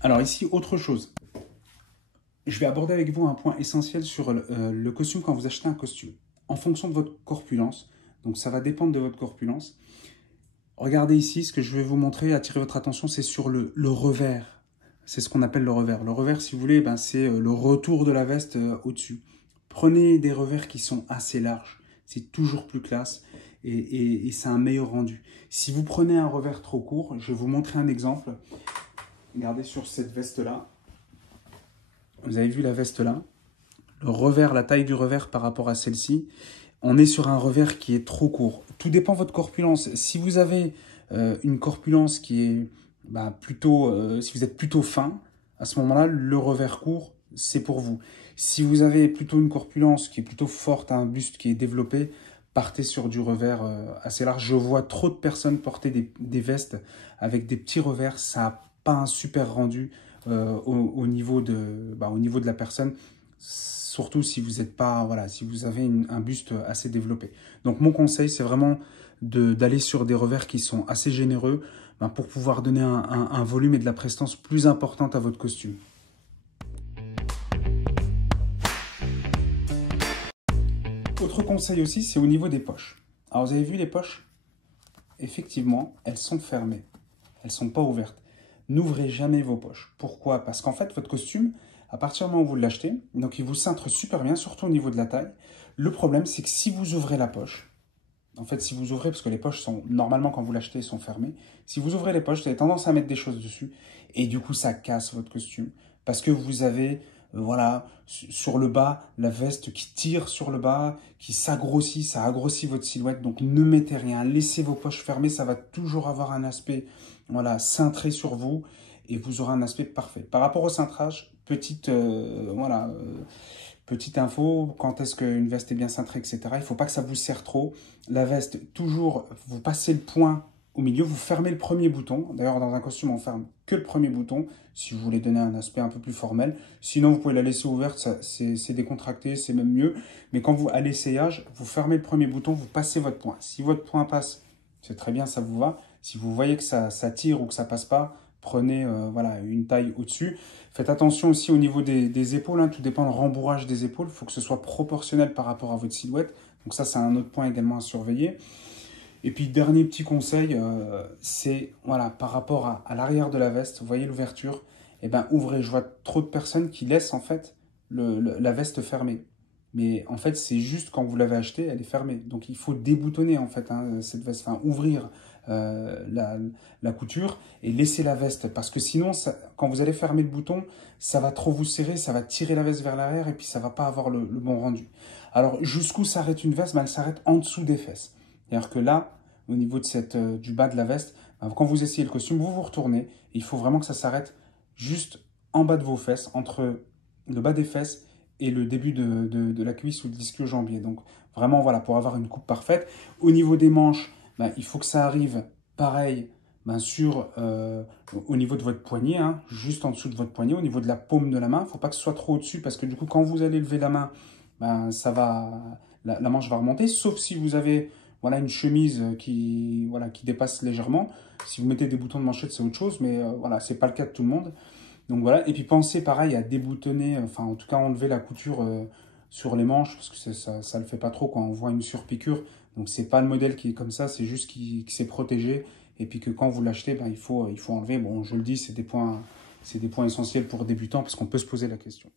Alors ici, autre chose. Je vais aborder avec vous un point essentiel sur le costume quand vous achetez un costume. En fonction de votre corpulence, donc ça va dépendre de votre corpulence. Regardez ici, ce que je vais vous montrer, attirer votre attention, c'est sur le revers. C'est ce qu'on appelle le revers. Le revers, si vous voulez, ben, c'est le retour de la veste au-dessus. Prenez des revers qui sont assez larges. C'est toujours plus classe et c'est un meilleur rendu. Si vous prenez un revers trop court, je vais vous montrer un exemple. Regardez sur cette veste-là. Vous avez vu la veste là? Le revers, la taille du revers par rapport à celle-ci. On est sur un revers qui est trop court. Tout dépend de votre corpulence. Si vous avez une corpulence qui est plutôt, si vous êtes plutôt fin, à ce moment-là, le revers court, c'est pour vous. Si vous avez plutôt une corpulence qui est plutôt forte, un buste qui est développé, partez sur du revers assez large. Je vois trop de personnes porter des vestes avec des petits revers. Ça n'a pas un super rendu au niveau de la personne. Surtout si vous êtes pas, voilà, si vous avez un buste assez développé. Donc mon conseil, c'est vraiment d'aller sur des revers qui sont assez généreux pour pouvoir donner un volume et de la prestance plus importante à votre costume. Autre conseil aussi, c'est au niveau des poches. Alors vous avez vu les poches? Effectivement, elles sont fermées. Elles ne sont pas ouvertes. N'ouvrez jamais vos poches. Pourquoi? Parce qu'en fait, votre costume, à partir du moment où vous l'achetez, donc il vous cintre super bien, surtout au niveau de la taille. Le problème, c'est que si vous ouvrez la poche, en fait, si vous ouvrez, parce que les poches sont, normalement, quand vous l'achetez, sont fermées, si vous ouvrez les poches, vous avez tendance à mettre des choses dessus, et du coup, ça casse votre costume. Parce que vous avez, voilà, sur le bas, la veste qui tire sur le bas, qui s'agrossit, ça agrossit votre silhouette, donc ne mettez rien, laissez vos poches fermées, ça va toujours avoir un aspect, voilà, cintré sur vous, et vous aurez un aspect parfait. Par rapport au cintrage, petite info, quand est-ce qu'une veste est bien cintrée, etc. Il ne faut pas que ça vous serre trop. La veste, toujours, vous passez le point au milieu, vous fermez le premier bouton. D'ailleurs, dans un costume, on ferme que le premier bouton, si vous voulez donner un aspect un peu plus formel. Sinon, vous pouvez la laisser ouverte, c'est décontracté, c'est même mieux. Mais quand vous, à l'essayage, vous fermez le premier bouton, vous passez votre point. Si votre point passe, c'est très bien, ça vous va. Si vous voyez que ça tire ou que ça passe pas, prenez voilà, une taille au-dessus. Faites attention aussi au niveau des épaules, hein, tout dépend du rembourrage des épaules. Il faut que ce soit proportionnel par rapport à votre silhouette. Donc ça, c'est un autre point également à surveiller. Et puis, dernier petit conseil, c'est voilà, par rapport à l'arrière de la veste, vous voyez l'ouverture, eh ben, ouvrez. Je vois trop de personnes qui laissent en fait la veste fermée. Mais en fait, c'est juste quand vous l'avez achetée, elle est fermée. Donc il faut déboutonner en fait cette veste, enfin ouvrir la couture et laisser la veste. Parce que sinon, quand vous allez fermer le bouton, ça va trop vous serrer, ça va tirer la veste vers l'arrière et puis ça va pas avoir le bon rendu. Alors jusqu'où s'arrête une veste? Ben, elle s'arrête en dessous des fesses. C'est-à-dire que là, au niveau de du bas de la veste, ben, quand vous essayez le costume, vous vous retournez. Et il faut vraiment que ça s'arrête juste en bas de vos fesses, entre le bas des fesses et le début de la cuisse ou de l'ischio-jambier. Donc vraiment, voilà, pour avoir une coupe parfaite. Au niveau des manches, ben, il faut que ça arrive pareil au niveau de votre poignet, hein, juste en dessous de votre poignet, au niveau de la paume de la main. Il ne faut pas que ce soit trop au-dessus parce que du coup, quand vous allez lever la main, ben, la manche va remonter, sauf si vous avez voilà, une chemise qui dépasse légèrement. Si vous mettez des boutons de manchette, c'est autre chose, mais voilà, ce n'est pas le cas de tout le monde. Donc voilà, et puis pensez pareil à déboutonner, enfin en tout cas enlever la couture sur les manches, parce que ça le fait pas trop quand on voit une surpiqûre. Donc c'est pas le modèle qui est comme ça, c'est juste qu'il s'est protégé. Et puis que quand vous l'achetez, ben, il faut enlever. Bon, je le dis, c'est des points essentiels pour débutants, parce qu'on peut se poser la question.